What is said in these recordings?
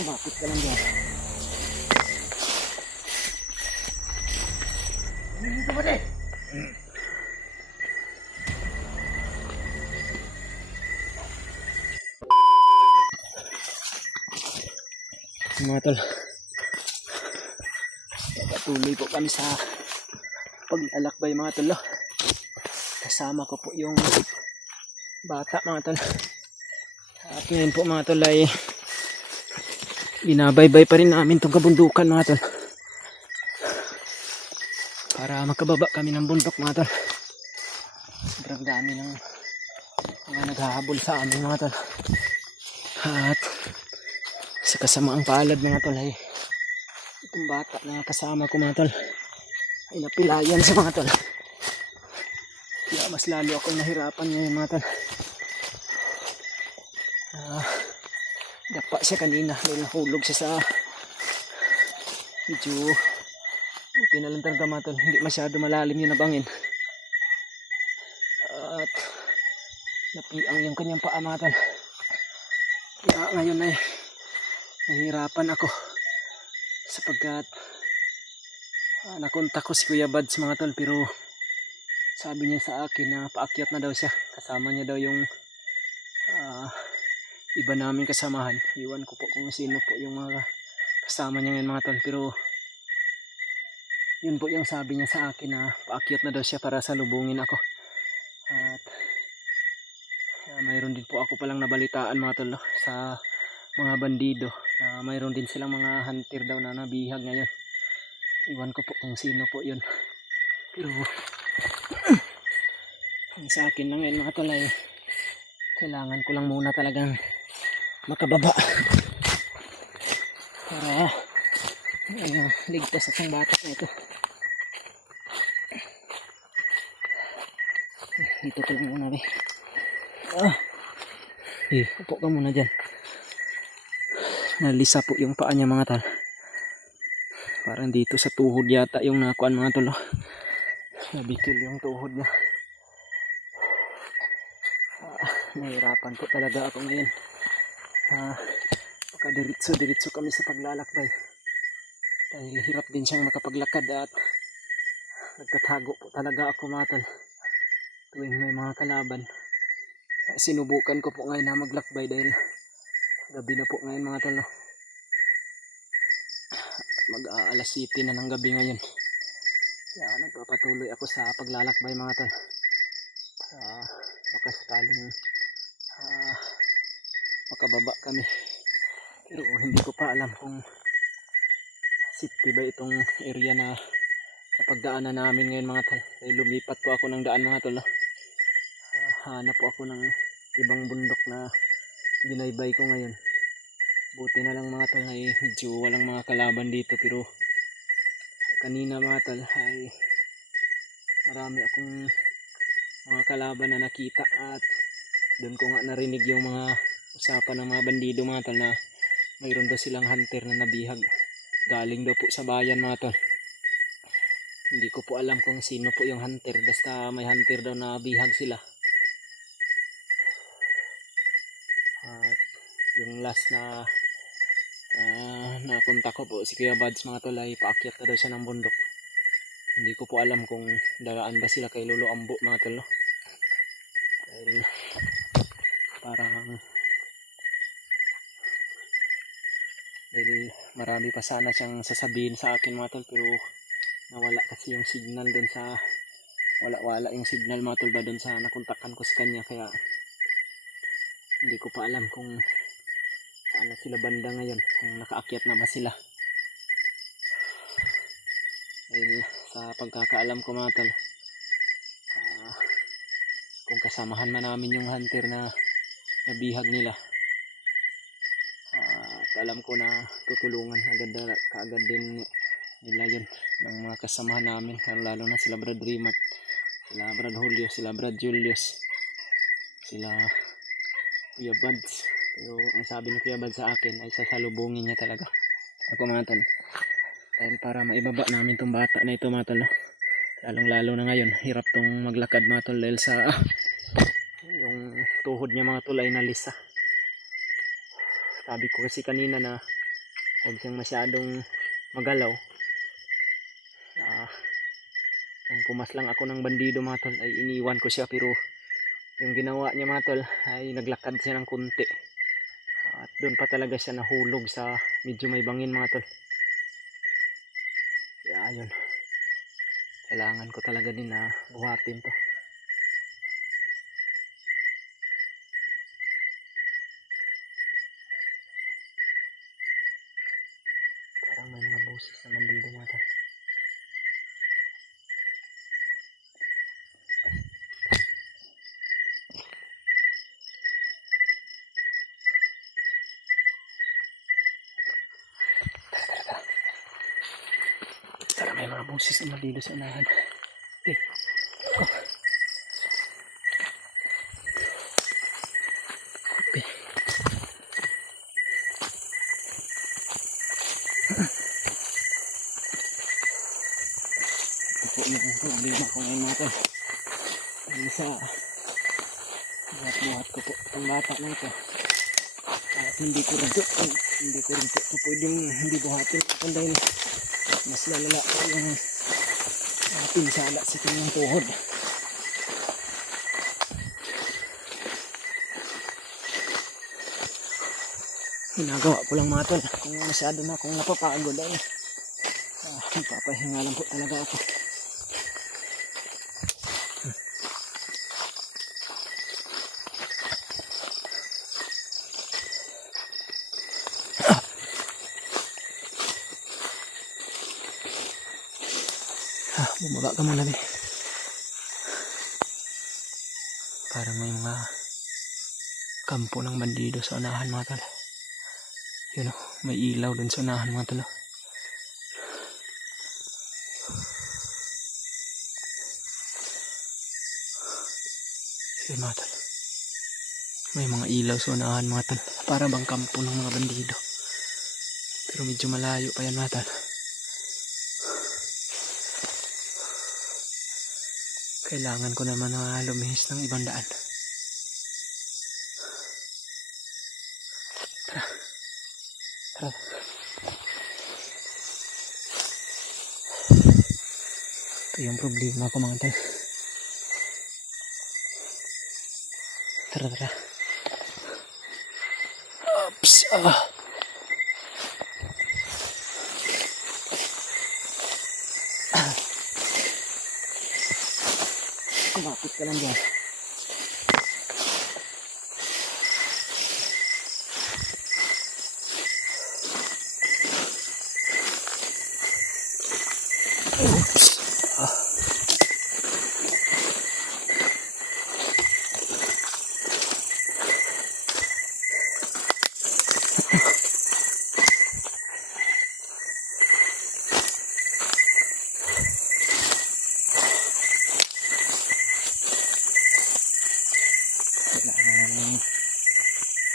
Kumapit ka lang dyan. Dito ba din? Mga tol, patuloy po kami sa paglalakbay mga tol. Kasama ko po yung bata mga tol. At ngayon po mga tol ay binabaybay pa rin namin itong kabundukan mga tol, para makababa kami ng bundok mga tol. Sobrang dami ng mga naghahabol sa amin mga tol. At sa kasamaang palad mga tol ay itong bata na kasama ko mga tol ay napilayan sa mga tol. Kaya mas lalo akong nahirapan ngayon mga tol. Dapa siya kanina dahil nahulog siya sa medyo buti na lang talaga mga tol, hindi masyado malalim yung nabangin. At napiang yung kanyang paa mga tol. Kaya ngayon ay nahihirapan ako sapagkat nakontak ko si Kuya Bads mga tol, pero sabi niya sa akin na paakyat na daw siya, kasama niya daw yung iba namin kasamahan. Iwan ko po kung sino po yung mga kasama niya ngayon mga tol, pero yun po yung sabi niya sa akin na paakyat na daw siya para salubungin ako. At mayroon din po ako palang nabalitaan mga tol sa mga bandido na mayroon din silang mga hunter daw na nabihag ngayon. Iwan ko po kung sino po yun, pero ang sa akin lang ngayon mga tol ay kailangan ko lang muna talagang makababa para ligtas at ang bata na ito. Dito ko lang muna upo ka muna dyan. Nalisa po yung paa niya mga tol, parang dito sa tuhod yata yung nakuan mga tol. Nabikil yung tuhod niya. Nahirapan po talaga ako ngayon. Diretso kami sa paglalakbay dahil hirap din siyang makapaglakad at nagtatago po talaga ako mga tol tuwing may mga kalaban. Sinubukan ko po ngayon na maglakbay dahil gabi na po ngayon mga tol. Mag-aalas 7 na ng gabi ngayon. Kaya nagpapatuloy ako sa paglalakbay mga tol. Baka sakaling makababa kami, pero hindi ko pa alam kung safety ba itong area na napagdaanan namin ngayon mga tol. Lumipat po ako ng daan mga tol. Hanap po ako ng ibang bundok na binaybay ko ngayon. Buti na lang mga tol ay medyo walang mga kalaban dito, pero kanina mga tol ay marami akong mga kalaban na nakita at doon ko nga narinig yung mga usapan ng mga bandido mga tol na mayroon daw silang hunter na nabihag galing daw po sa bayan mga tol. Hindi ko po alam kung sino po yung hunter, basta may hunter daw na bihag sila. At yung last na napunta ko po si Kuya Bads mga tol ay paakyat na daw siya ng bundok. Hindi ko po alam kung daraan ba sila kay Lolo Ambo mga tol. Dahil marami pa sana siyang sasabihin sa akin mga tol, pero nawala kasi yung signal doon sa wala yung signal mga tol ba doon sa nakontakan ko sa kanya. Kaya hindi ko pa alam kung saan na sila banda ngayon, kung nakaakyat na ba sila. Dahil sa pagkakaalam ko mga tol, kung kasamahan man namin yung hunter na nabihag nila, alam ko na tutulungan kaagad din nila yun ng mga kasamahan namin, lalo na sila Brad Rimat, sila Brad Julio, sila Brad Julius, sila Kuya Bads. Pero ang sabi ni Kuya Bads sa akin ay sasalubungin niya talaga ako mga tol, dahil para maibaba namin tong bata na ito mga tol. Lalong lalo na ngayon, hirap tong maglakad mga tol dahil sa yung tuhod niya mga tol ay nalisa. Sabi ko kasi kanina na Huwag siyang masyadong magalaw. Nung pumaslang ako ng bandido mga tol ay iniwan ko siya, pero yung ginawa niya mga tol ay naglakad siya ng kunti. At doon pa talaga siya nahulog sa medyo may bangin mga tol. Kaya ayun, kailangan ko talaga din na buhatin to. Parang may mga boses naman dito mga tol. Parang may mga boses naman dito sa unahan. Okay. Oh. Okay. Ito yung problema ko ngayon mga tol. Dahil sa buhat-buhat ko po itong bata na ito. At hindi ko rin ito pwedeng hindi buhatin. Dahil mas lalala ko yung pinsala sa kanyang tuhod. Ginagawa ko lang mga tol. Kung masyado na akong napapagod ay magpapahinga lang po talaga ako. Bumaba ka muna, parang may mga kampo ng bandido sa unahan mga tol. Yun o, may ilaw dun sa unahan mga tol. Yun mga tol, may mga ilaw sa unahan mga tol. Para bang kampo ng mga bandido. Pero medyo malayo pa yan mga tol. Kailangan ko naman na lumihis ng ibang daan. Tara. Ito yung problema ko mga tol. Tara. Oops. Kumapit ka lang dyan. Oops.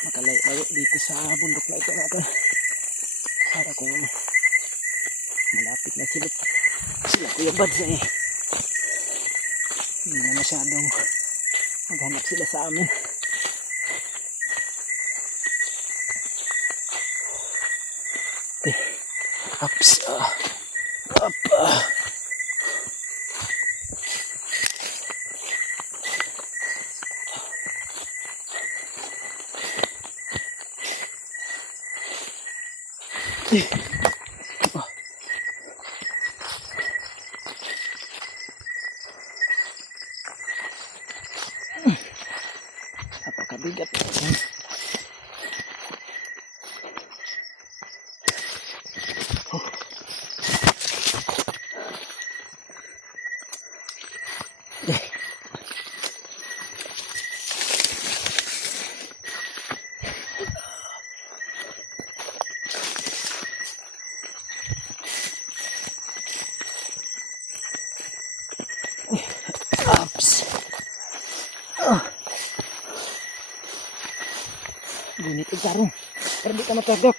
Makalayo dito sa bundok na ito natin para kung malapit na sila Kuya Bads hindi na masyadong maghanap sila sa amin. Okay, ups, up, napakabigat natin. Ups. Gunit ang sarong. Pero di ka matagak.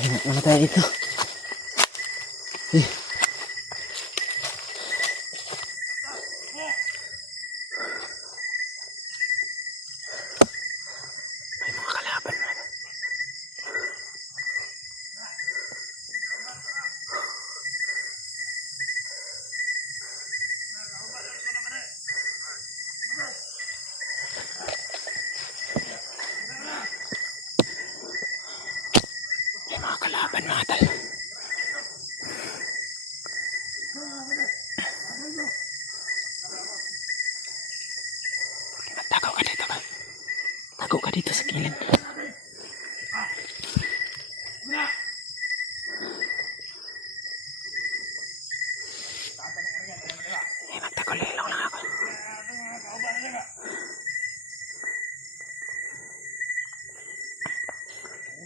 Pahinga muna tayo dito. Eh. May mga kalaban man. May mga kalaban mga tal. Tagaw ka dito ba? Tagaw ka dito sa kilid. Magtakulilong lang ako.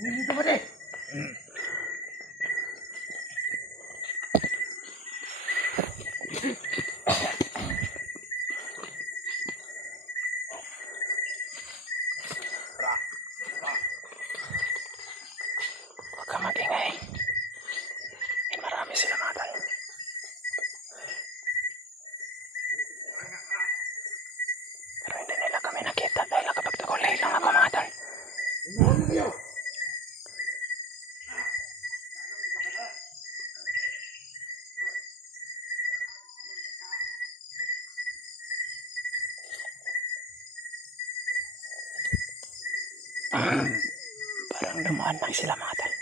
Dito ba de? Huwag ka magingay. Marami sila mga tal. Pero hindi nila kami nakita dahil nakapagtakulay lang ako mga tal. Parang dumaan lang sila mga tal.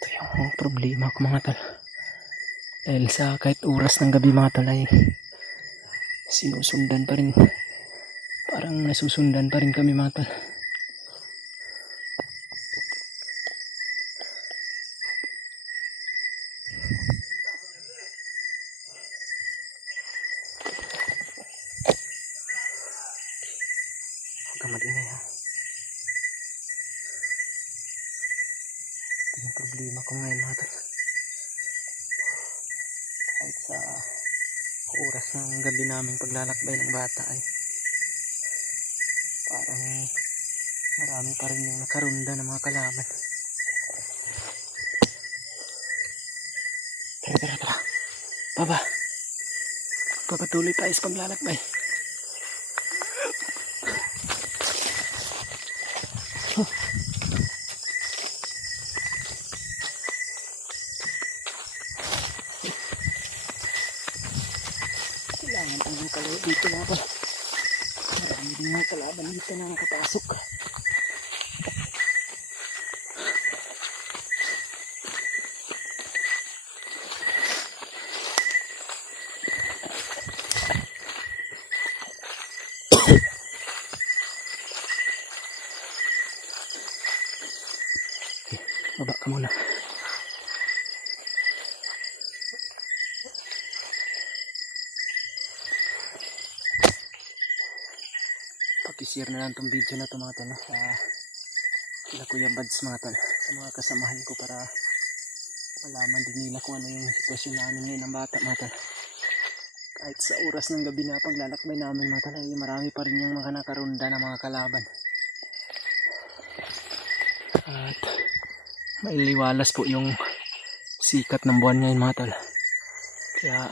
Ito yung problema ko mga tal. Dahil sa kahit oras ng gabi mga tal ay sinusundan pa rin. Parang nasusundan pa rin kami mga tal. Huwag kang mag-ingay ha. Ito yung problema ko ngayon mga tal. Kahit sa oras ng gabi namin paglalakbay ng bata ay parang marami pa rin yung nakarunda ng mga kalaban. Tara. Baba. Papatuloy tayo sa paglalakbay. Kailangan tayong kalayo dito na pa. Marami din mga kalaban dito na nakapasok. Baba ka muna. Pag-share na lang itong video na ito mga tal sa kila Kuya Bads mga tal, sa mga kasamahan ko para malaman din nila kung ano yung sitwasyon namin ngayon ng bata mga tal. Kahit sa oras ng gabi na paglalakbay namin mga tal ay marami pa rin yung mga nakarunda ng mga kalaban. At mailiwalas po yung sikat ng buwan ngayon mga tal. Kaya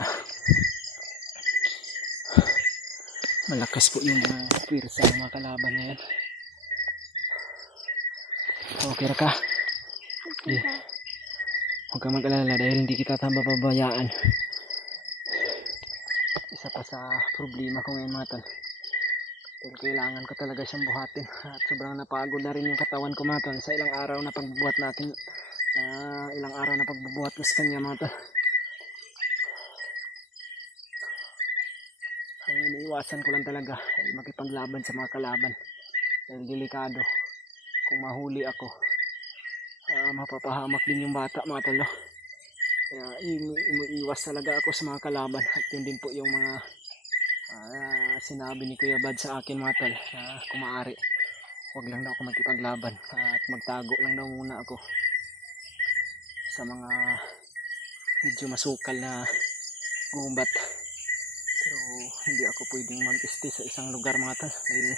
malakas po yung mga pwersa ng mga kalaban ngayon. Okay ra ka? Okay. Huwag kang mag-alala dahil hindi kita pababayaan. Isa pa sa problema ko ngayon mga tal. Dahil kailangan ko talaga siyang buhatin. At sobrang napagod na rin yung katawan ko mga tal sa ilang araw na pagbubuhat natin. Ilang araw na pagbubuhat ko sa kanya mga tal. Ang iniiwasan ko lang talaga ay makipaglaban sa mga kalaban. Dahil delikado. Kung mahuli ako, mapapahamak din yung bata mga talo. Kaya umiiwas talaga ako sa mga kalaban. At yun din po yung mga sinabi ni Kuya Bad sa akin mga tal. Kung maaari, huwag lang daw ako magkipaglaban. At magtago lang daw muna ako sa mga medyo masukal na gubat. Pero hindi ako pwedeng mag-stay sa isang lugar mga tol dahil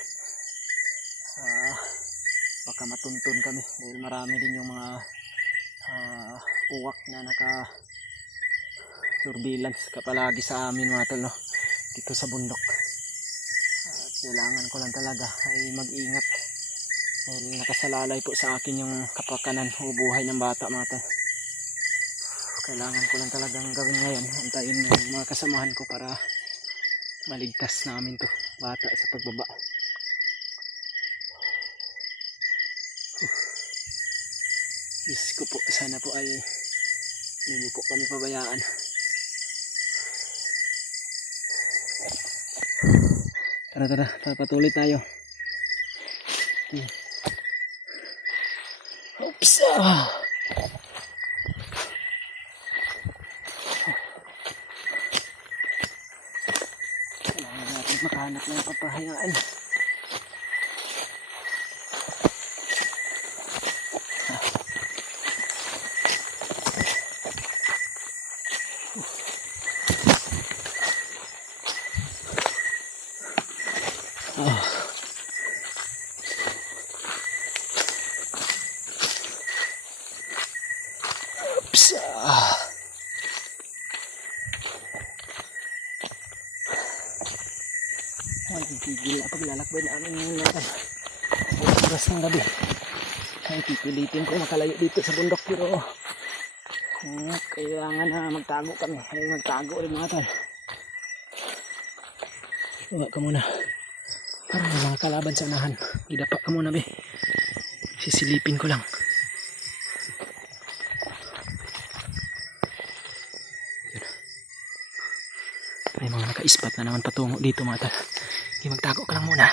baka matuntun kami dahil marami din yung mga uwak na naka surveillance kapalagi sa amin mga tol, no? Dito sa bundok. At kailangan ko lang talaga ay mag-ingat dahil nakasalalay po sa akin yung kapakanan o buhay ng bata mga tol. Kailangan ko lang talagang gawin ngayon, antayin yung mga kasamahan ko para maligtas namin to bata sa pagbaba. Diyos ko po, sana po ay hindi po kami pabayaan. Tara, patuloy tayo. Oops! Kailangan natin makahanap ng papahayaan. Oops! Walang tigil na paglalakbay namin ngayon natin. Oras ng gabi. Ay pipilitin ko makalayo dito sa bundok pero kailangan na magtago kami. Ay magtago rin mga tol. Iwa ka muna. Parang may mga kalaban sa unahan. Idapa ka muna be. Sisilipin ko lang. Yun. May mga naka-ispat na naman patungo dito mga tol. Magtago ka lang muna.